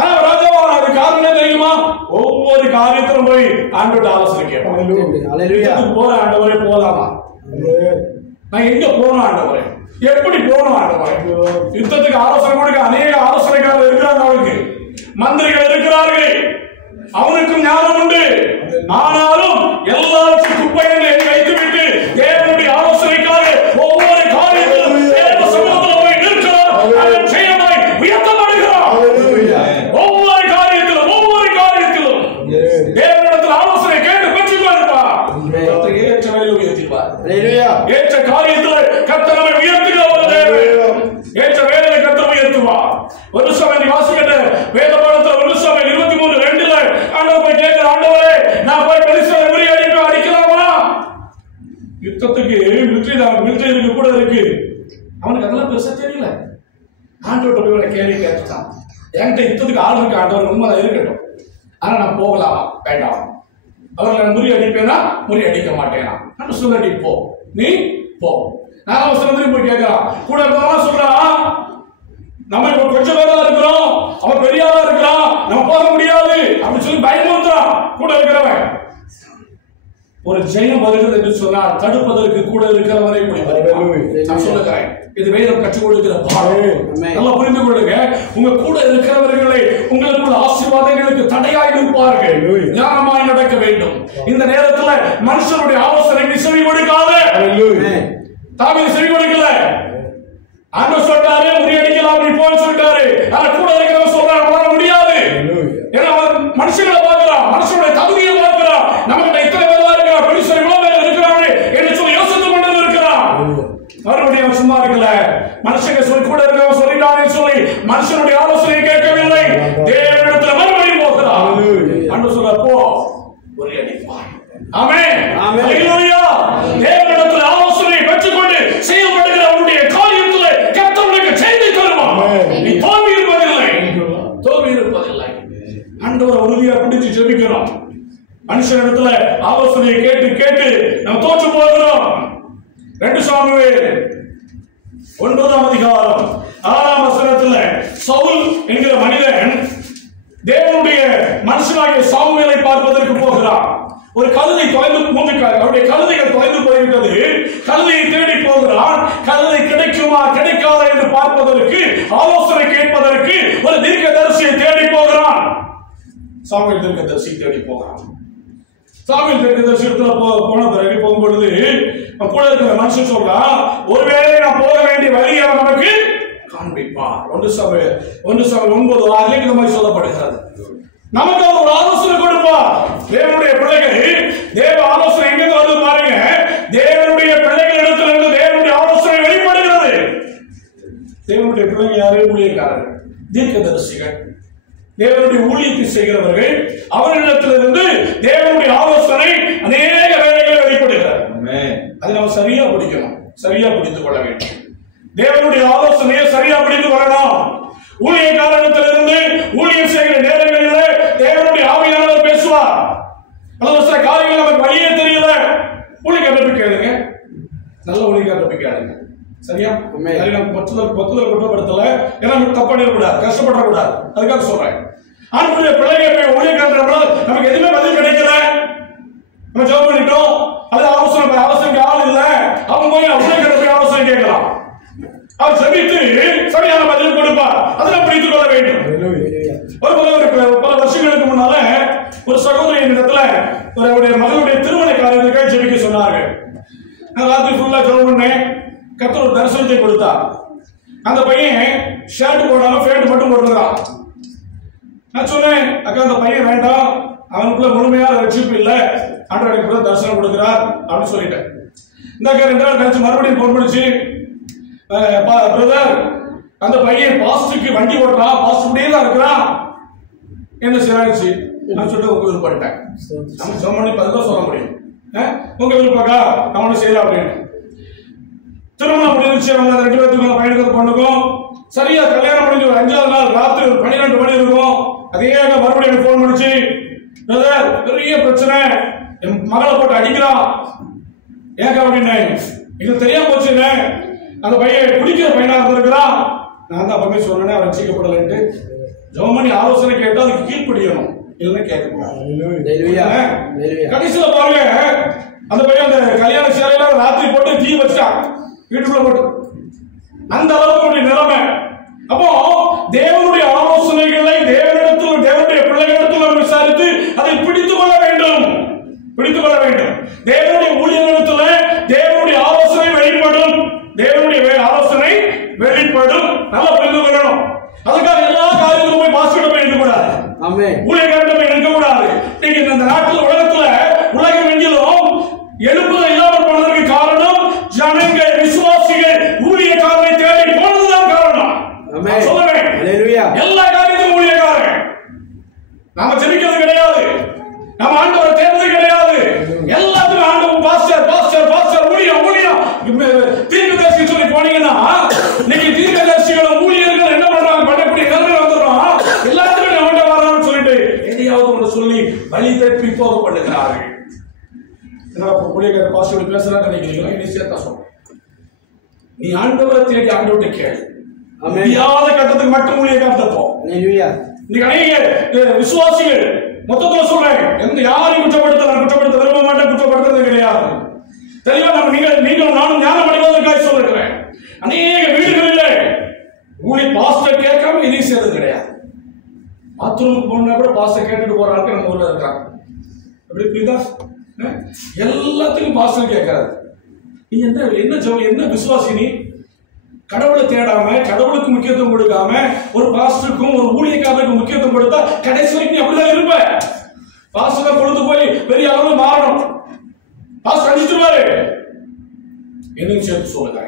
ஆனா ராஜாவானது காரணம் தெரியுமா? ஒவ்வொரு காரியத்திலும் போய் ஆண்டவர்கிட்ட ஆலோசனை கேட்பான். போற ஆண்டவரே போலாமா? நான் எங்க போனோம் ஆண்டவரே? எப்படி போனோம் ஆண்டவரே? யுத்தத்துக்கு ஆலோசனை கொடுக்க அநேக ஆலோசனைக்காரர் இருக்கிறாங்க, அவருக்கு மந்திரிகள் இருக்கிறார்கள், அவனுக்கும் ஞானம் உண்டு. ஆனாலும் எல்லாருக்கும் குப்பை என்று எண்ணி வைத்துவிட்டு தேவனுடைய ஆலோசனைக்காக ஒவ்வொரு காரியத்திலும் தேவ சமூகத்தில் போய் நிற்கிறார். அவன் ஜெயமாய் உயர்த்தப்படுகிறார். ஒரு சமயம் வாசிக்கிட்ட வேத பாடத்துல 1 சாமுவேல் 23:2 ஆண்டவர் போய் கேட்கிற, ஆண்டவரே நான் போய் பெலிஸ்தரை முறியடிக்க அடிக்கலாமா? யுத்தத்துக்கு மிலிட்டரி கூட இருக்கு. அவனுக்கு அதெல்லாம் பெருசா தெரியல. ஆண்டவர்கிட்ட போய் கேள்வி கேட்டுட்டான். என்கிட்ட யுத்தத்துக்கு ஆள் இருக்கு ஆண்டவர், உண்மைதான் இருக்கட்டும், ஆனா நான் போகலாமா வேண்டாம்? அவர்களை முறியடிப்பேனா முறியடிக்க மாட்டேனா? நான் சொல்லடி போ, நீ போ. நான் அவசரம் போய் கேட்கிறான். கூட இருந்தவங்க சொல்றான், நம்ம இப்ப கொஞ்சம் பேரா இருக்கிறோம், அவன் பெரிய ஆளா இருக்கிறான், நம்ம போக முடியாது அப்படின்னு சொல்லி பயமுறுத்துறான் கூட இருக்கிறவன். ஒரு ஜெயம் வருகிறது என்று சொன்னால் தடுப்பதற்கு கூட இருக்கிறவரை நான் சொல்லுகிறேன். இது வேதம் கற்றுக் கொடுக்கிற பாடம். நல்லா புரிந்து கொள்ளுங்க. உங்க கூட இருக்கிறவர்களை உங்களுக்குள்ள ஆசீர்வாதங்களுக்கு தடையாய் இருப்பார்கள். ஞானமாய் நடக்க வேண்டும். இந்த நேரத்துல மனுஷனுடைய ஆலோசனைக்கு செவி கொடுக்காத. தாவீது செவி கொடுக்கல. ஆண்டவர் சொல்றாரு முறியடிக்கலாம் அப்படி போன்னு சொல்லிட்டாரு. ஆனா கூட இருக்கிறவங்க சொல்றாங்க நம்மளால முடியாது. ஏன்னா அவன் மனுஷங்களை பார்க்கிறான், மனுஷனுடைய தகுதியை பார்க்கிறான். நம்மகிட்ட இத்தனை பேரா இருக்கிறான், பெலிஸ்தர் இவ்வளவு பேர் இருக்கிறாங்க என்று சொல்லி யோசித்துக் கொண்டு இருக்கிறான். மறுபடியும் சும்மா இருக்கல. மனுஷங்க சொல்லி கூட இருக்கிறவங்க சொல்லிட்டான்னு சொல்லி மனுஷனுடைய ஆலோசனையை கேட்கவில்லை. தேவனிடத்துல மறுபடியும் போகிறான். ஆண்டவர் சொல்றார், போ முறியடிப்பாய். ஆமென். ஹல்லேலூயா. தேவனிடத்துல ஆலோசனை பெற்றுக்கொண்டு செயல்படுகிற அவருடைய காரியத்திலே கர்த்தர் உனக்கு செய்தி தருவார். நீ தோல்வி இருப்பதில்லை, தோல்வி இருப்பதில்லை. ஆண்டவரை உறுதியா பிடிச்சு ஜெபிக்கிறோம். மனுஷனிடத்துல ஆலோசனையை கேட்டு கேட்டு நம்ம தோற்று போகிறோம். 2 சாமுவேல் 9ஆம் அதிகாரம் 6ஆம் வசனத்துல சவுல் என்கிற மனிதன் தேவனுடைய மனுஷனாகிய சாமுவேலை பார்ப்பதற்கு போகிறான். ஒரு கழுதை தொலைந்து அவருடைய கழுதைகள் தொலைந்து போயிருக்கிறது. கழுதையை தேடி போகிறான். கழுதை கிடைக்குமா கிடைக்காதா என்று பார்ப்பதற்கு, ஆலோசனை கேட்பதற்கு ஒரு தீர்க்கதரிசியை தேடி போகிறான். சாமுவேல் தீர்க்கதரிசி தேடி போகிறான். சாமுவேல் தீர்க்கதரிசியத்துல போன பிறகு போகும்பொழுது கூட இருக்கிற மனுஷன் சொல்றான், ஒருவேளை நான் போக வேண்டிய வழியை அவன் நமக்கு காண்பிப்பான். 1 சாமுவேல் 9:6 இந்த மாதிரி சொல்லப்படுகிறது. நமக்கு ஒரு ஆலோசனை கொடுப்பார். தேவனுடைய பிள்ளைகள் தேவ ஆலோசனை எங்க வந்து பாருங்க. தேவனுடைய பிள்ளைகளிடத்திலிருந்து தேவனுடைய ஆலோசனை வெளிப்படுகிறது. தேவனுடைய பிள்ளைகள் யாரே ஊழியக்காரர்கள், தீர்க்கதரிசிகள், தேவனுடைய ஊழியத்தை செய்கிறவர்கள். அவர்களிடத்திலிருந்து தேவனுடைய ஆலோசனை அநேக வேளைகளில் வெளிப்படுகிறது. அதை நம்ம சரியா பிடிக்கணும், சரியா பிடித்துக் கொள்ள வேண்டும். தேவனுடைய ஆலோசனையை சரியா பிடித்துக் கொள்ளணும். ஊழியக்காரத்திலிருந்து ஊழியம் செய்கிற நேரங்களில் தேவனுடைய ஆவியானவர் பேசுவார். சில காரியங்கள் நமக்கு வழியே தெரியல, ஊழியக்காரரை கேளுங்க, நல்ல ஊழியக்காரரை கேளுங்க. சரியா? பத்துதல் குற்றப்படுத்தல, ஏன்னா தப்பா கூடாது, கஷ்டப்படக்கூடாது, அதுக்காக சொல்றேன். ஆண்டுடைய பிள்ளைகள் ஊழியக்காரர் நமக்கு எதுவுமே பதில் கிடைக்கல, நம்ம ஜெபம் பண்ணிட்டோம், அது ஆலோசனைக்கு ஆள் இல்ல, அவங்க போய் ஊழியக்காரர் ஆலோசனை கேட்கலாம். அவர் ஜெபித்து சரியான பதில் கொடுப்பார். அதை நாம் பிடித்துக் கொள்ள வேண்டும். பல வருஷங்களுக்கு முன்னால ஒரு சகோதரியின் இடத்துல அவருடைய மகளுடைய திருமண காரியத்துக்காக ஜெபிக்க சொன்னார்கள். நான் ராத்திரி ஃபுல்லா ஜெபம் பண்ணேன். கர்த்தர் ஒரு தரிசனத்தை கொடுத்தார். அந்த பையன் ஷர்ட் போடாம பேண்ட் மட்டும் போட்டுறான். நான் சொன்னேன், அக்கா அந்த பையன் வேண்டாம், அவனுக்குள்ள முழுமையான ரட்சிப்பு இல்ல, ஆண்டவருக்கு கூட தரிசனம் கொடுக்கிறார் அப்படின்னு சொல்லிட்டேன். இந்த அக்கா 2 நாள் கழிச்சு மறுபடியும் போன் பண்ணிச்சு, பிரதர் அந்த பையன் பாஸ்டுக்கு வண்டி ஓட்டுறான், பாஸ்ட் முடியே தான் இருக்கிறான், என்ன சிராயிச்சு. நான் சொல்லிட்டு உங்க விருப்பப்பட்டேன். நம்ம ஜெபம் பதிலாக சொல்ல முடியும். உங்க விருப்பக்கா அவனை செய்யலாம் அப்படின்னு. திருமணம் முடிஞ்சிச்சு. அவங்க 2 பேருக்கும் பையனுக்கு பொண்ணுக்கும் சரியா கல்யாணம் முடிஞ்சு ஒரு 5ஆவது நாள் ராத்திரி 12 மணி இருக்கும். அதே மறுபடியும் போன் பண்ணிச்சு, பிரதர் பெரிய பிரச்சனை, என் மகளை போட்டு அடிக்கிறான். ஏங்க அப்படின்னு இது தெரியாம போச்சுங்க. அந்த பையன் குடிக்கிற பையனா இருந்திருக்கிறான். நான் தான் அப்பவே சொன்னேன், அவன் ரட்சிக்கப்படலன்ட்டு. ஜெபம் பண்ணி ஆலோசனை கேட்டா அதுக்கு கீழ்ப்படியணும், இல்லைன்னா கேட்கக்கூடாது. கடைசியில பாருங்க, அந்த பையன் அந்த கல்யாண சேலையில ராத்திரி போட்டு தீ வச்சான் வீட்டுக்குள்ள போட்டு. அந்த அளவுக்கு நிலைமை. அப்போ தேவனுடைய ஆலோசனைகளை தேவனிடத்தில் தேவனுடைய பிள்ளைகளிடத்தில் விசாரித்து அதை பிடித்துக் கொள்ள வேண்டும், பிடித்துக் கொள்ள வேண்டும். தேவனுடைய ஊழியர்களிடத்தில் தேவனுடைய ஆலோசனை வெளிப்படும், தேவனுடைய ஆலோசனை வெளிப்படும். நல்லா புரிந்து கொள்ளணும். அதுக்காக எல்லா காரியங்களும் போய் பாஸ்டர் போய் இருக்கக்கூடாது, ஊழியர்களிடம் போய் இருக்கக்கூடாது. நீங்க இந்த நாட்டில் உலகத்துல உலகம் எங்கிலும் எழுப்புதல் இல்லாமல் போனதற்கு காரணம் ஜனங்கள் விசுவாசிகள் ஊழியக்காரரை தேடி போனதுதான் காரணம். சொல்லுவேன், எல்லா காரியத்திலும் ஊழியக்காரன். நாம ஜெபிக்கிறது கிடையாது, நம்ம ஆண்டவரை தேடுறது கிடையாது. எல்லாத்துக்கும் ஆண்டவன் பாஸ்டர் பாஸ்டர் பாஸ்டர் ஊழியம் ஊழியம் தீர்க்கதரிசி சொல்லி போனீங்கன்னா இன்னைக்கு தீர்க்கதரிசிகளும் ஊழியர்கள் என்ன பண்றாங்க? பண்ணக்கூடிய நிலைமை வந்துடும். எல்லாத்துக்கும் ஆண்டவர் வரான்னு சொல்லிட்டு எதையாவது ஒன்று சொல்லி வழி தப்பி போக பண்ணுகிறார்கள். ஊழியக்கார பாஸ்டர் பேசுறாங்க நினைக்கிறீங்களா? இனி சேர்த்தா சொல்றேன், நீ ஆண்டவரை தேடி ஆண்டவர்கிட்ட கேளு. முடியாத கட்டத்துக்கு மட்டும் ஊழியக்காரத்தை போ. இன்னைக்கு அநேக விசுவாசிகள் மொத்தத்துல சொல்றேன், எந்த யாரையும் குற்றப்படுத்த விரும்ப மாட்டேன், குற்றப்படுத்துறது கிடையாது. தெளிவா நீங்களும் நானும் ஞானம் அடைவதற்காக சொல்லிருக்கிறேன். அநேக வீடுகளில் ஊழி பாஸ்டர் கேட்காம இதையும் செய்யறது கிடையாது. பாத்ரூமுக்கு போனா கூட பாஸ்டர் கேட்டுட்டு போற ஆட்கள் நம்ம ஊர்ல இருக்காங்க. எப்படி புரியுதா? எல்லாத்துக்கும் பாஸ்டர் கேட்கறாரு. நீ என்ன விசுவாசி? நீ கடவுளை தேடாம கடவுளுக்கு முக்கியத்துவம் கொடுக்காம ஒரு பாஸ்டருக்கும் ஒரு ஊழியக்காரருக்கும் முக்கியத்துவம் கொடுத்தா கடைசி வரைக்கும் நீ அப்படிதான் இருப்ப. பாஸ்டர் கொண்டு போய் பெரிய அளவு மாறணும், பாஸ்டர் அடிச்சுருவாரு. என்னன்னு சேர்த்து சொல்லுங்க.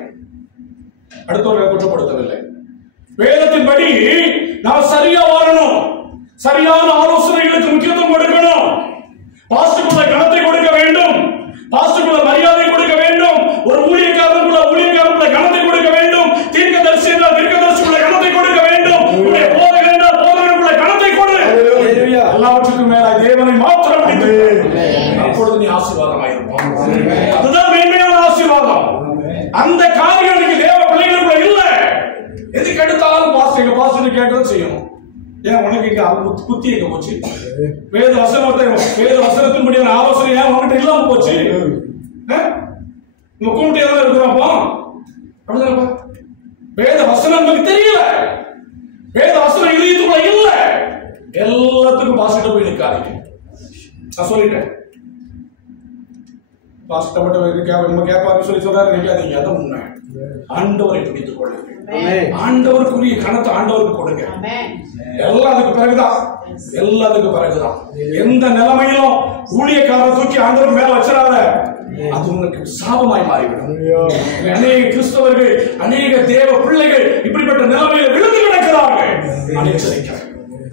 அடுத்தவர்களை குற்றப்படுத்தவில்லை. வேதத்தின்படி நாம் சரியா வாழணும், சரியான ஆலோசனைகளுக்கு முக்கியத்துவம் கொடுக்கணும், பாஸ்டருக்குள்ள கணத்தை கொடுக்க வேண்டும், பாஸ்டருக்குள்ள மரியாதை கொடுக்க வேண்டும், ஒரு ஊழியக்காரருக்குள்ள கணத்தை கொடுக்க வேண்டும், தீர்க்கதரிசி என்றால் தீர்க்கதரிசிக்குள்ள கணத்தை கொடுக்க வேண்டும், போதகர் என்றால் போதகருக்குள்ள கணத்தை கொடு. எல்லாவற்றுக்கும் மேல தேவனை மாத்திரம் அப்பொழுது நீ ஆசீர்வாதமாயிருப்பாய். அதுதான் மேன்மையான ஆசீர்வாதம். அந்த காரியம் இன்னைக்கு தேவ பிள்ளைகளுக்குள்ள இல்ல. எதுக்கு எடுத்தாலும் பாஸ்டர் கேட்டதை செய்யணும். ஏன் உனக்கு இங்க புத்தி எங்க போச்சு? வேத வசனத்தின்படி ஆலோசனை ஏன் உங்ககிட்ட இல்லாம போச்சு? உங்க கூப்பிட்டு எல்லாம் இருக்கிறப்போ அப்படிதானப்பா. வேத வசனம் நமக்கு தெரியல, வேத வசனம் இதயத்துக்குள்ள இல்ல. எல்லாத்துக்கும் பாஸ்டர் போய் நிற்காதீங்க. நான் சொல்லிட்டேன், பாஸ்டர் மட்டும் நம்ம கேட்பாரு சொல்லி சொல்றாரு நினைக்காதீங்க. அதான் உண்மை. ஆண்டவரை பிடித்துக் கொள்ளுங்க, ஆண்டவருக்குரிய கணத்தை ஆண்டவருக்கு கொடுங்க. எல்லாத்துக்கு பிறகுதான் எந்த நிலைமையிலும் ஊழியக்காரரை தூக்கி ஆண்டவர் மேல வச்சிடாத, அது உனக்கு சாபமாய் மாறிவிடும். அநேக கிறிஸ்தவர்கள் அநேக தேவ பிள்ளைகள் இப்படிப்பட்ட நிலைமையில விழுந்து கிடக்கிறார்கள்.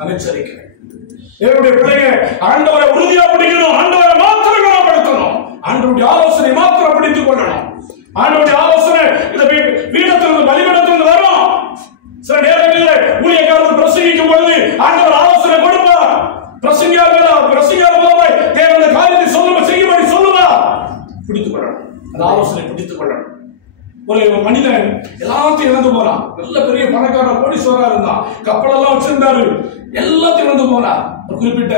அனுச்சரிக்கிறேன். தேவனுடைய பிள்ளைகள் ஆண்டவரை உறுதியா பிடிக்கணும், ஆண்டவரை மாத்திரம் கனப்படுத்தணும், ஆண்டவருடைய ஆலோசனை மாத்திரம் பிடித்துக் கொள்ளணும். ஆண்டவருடைய ஆலோசனை இந்த வீடத்திலிருந்து பலிபீடத்திலிருந்து வரும். சில நேரங்களில் ஊழியக்காரர் பிரசங்கிக்கும் பொழுது ஆண்டவர் ஆலோசனை கொடுப்பார். பிரசங்கியார் மூலமாய் தேவனுடைய காரியத்தை செய்யும்படி சொல்லுவார். பிடித்துக் கொள்ளணும், அந்த ஆலோசனை பிடித்துக் கொள்ளணும். ஒரு மனிதன் எல்லாத்தையும் இழந்து போனான். நல்ல பெரிய பணக்கார கோடீஸ்வரா இருந்தான், கப்பலெல்லாம் வச்சிருந்தாரு, எல்லாத்தையும் இழந்து போனான். ஒரு குறிப்பிட்ட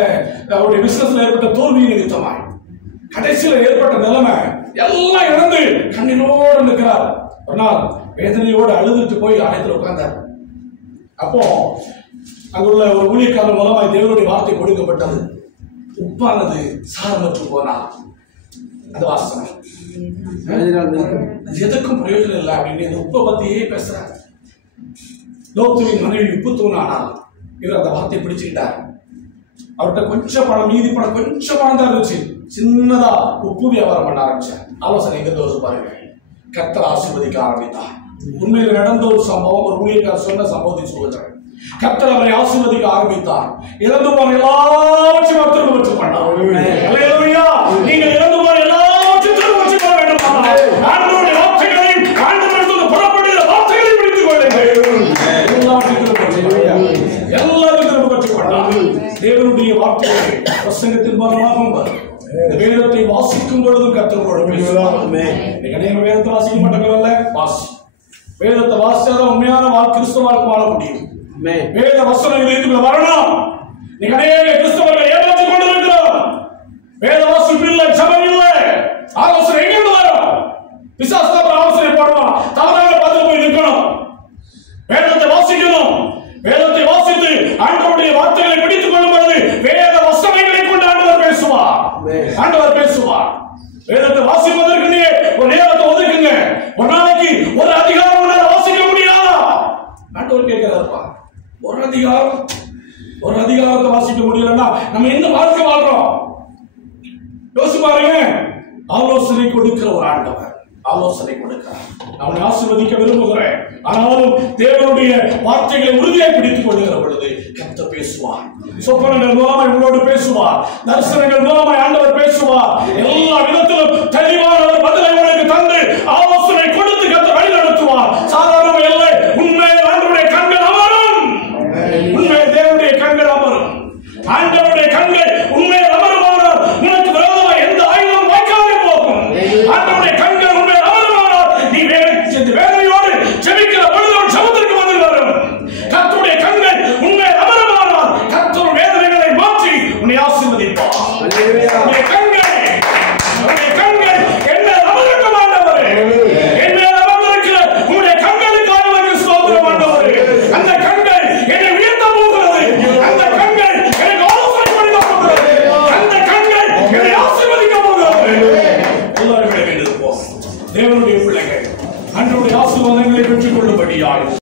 அவருடைய பிசினஸ்ல ஏற்பட்ட தோல்வி நிமித்தமாய் கடைசியில் ஏற்பட்ட நிலைமை எல்லாம் இழந்து கண்ணீரோடு நிற்கிறார். ஒரு நாள் வேதனையோடு அழுதுட்டு போய் ஆலயத்தில் உட்கார்ந்தார். அப்போ அங்குள்ள ஒரு ஊழியக்காரர் மூலமாய் தேவனுடைய வார்த்தை கொடுக்கப்பட்டது. உப்பானது சாரமற்று போனால் அது வாசனை, அது எதுக்கும் பிரயோஜனம் இல்லை அப்படின்னு உப்பை பத்தியே பேசுறாங்க. லோத்துவின் மனைவி உப்பு தூணானால் இவர் அந்த வார்த்தையை பிடிச்சுக்கிட்டார். அவர்கிட்ட கொஞ்சம் பணம், மீதி பணம் கொஞ்சம் பணம் தான் இருந்துச்சு. சின்னதா உப்பு வியாபாரம் பண்ண ஆரம்பிச்சார். ஆலோசனை எங்க தோறு பாருங்க. கர்த்தர் ஆசீர்வதிக்க ஆரம்பித்தார். உண்மையில் நடந்த ஒரு சம்பவம், ஒரு ஊழியக்காரர் சொன்ன சம்பவத்தை சொல்லுகிறேன். கர்த்தர் அவரை ஆசீர்வதிக்க ஆரம்பித்தார். இழந்து போன எல்லாவற்றையும் திரும்ப வச்சு பண்ணார். நீங்கள் இழந்து போன எல்லாவற்றையும் திரும்ப வச்சு பண்ண வேண்டும். ஆண்டவருடைய வார்த்தைகளையும் ஆண்டவரிடத்தில் புறப்படுகிற வார்த்தைகளையும் பிடித்துக் கொள்ளுங்கள். எல்லாத்தையும் திரும்ப வச்சு பண்ணார். தேவனுடைய வார்த்தைகளை பிரசங்கத்தின் மூலமாக வேதத்தை வாசிக்கும் பொழுதும் கர்த்தரோடு பேசுவார். வேதத்தை வாசிக்க மாட்டேங்கிறல்ல, வாசி. வேதத்தை வாசிச்சாதான் உண்மையான கிறிஸ்தவ வாழ்க்கை வாழ முடியும். வேத வசனங்கள் வரணும். நீங்க அநேக கிறிஸ்தவர்கள் ஏமாற்றிக் கொண்டிருக்கிறோம். வேத வாசிப்பு இல்லை, ஜபம் இல்லை, ஆலோசனை எங்கிருந்து வரும்? பிசாசு ஆலோசனை போடுவான். தவறாக பார்த்து போய் நிற்கணும். வேதத்தை வாசிக்கணும். வேதத்தை வாசித்து ஆண்டவருடைய வார்த்தைகளை பிடித்துக் கொள்ளும் பொழுது வேத வசனங்களை கொண்டு ஆண்டவர் பேசுவார். ஆண்டவர் பேசுவார். வேதத்தை வாசிப்பதற்கு நீ ஒரு நேரத்தை ஒதுக்குங்க. ஒரு நாளைக்கு ஒரு அதிகாரம் வாசிக்க முடியாதா? ஆண்டவர் கேட்கிறாருப்பா. ஒரு அதிகாரத்தை வாசிக்க முடியலன்னா நம்ம என்ன வாழ்க்கை வாழ்றோம்? யோசிச்சு பாருங்க. ஆலோசனை கொடுக்கிற ஒரு ஆண்டவர் ஆலோசனை கொடுக்கிறார். அவனை ஆசீர்வதிக்க விரும்புகிறேன். ஆனாலும் தேவனுடைய வார்த்தைகளை உறுதியாக பிடித்துக் பேசுவார். சொப்பனங்கள் மூலமாய் உங்களோடு பேசுவார். தரிசனங்கள் மூலமாய் ஆண்டவர் பேசுவார். எல்லா விதத்திலும் தெளிவான ஒரு பதிலை உங்களுக்கு தந்து ஆலோசனை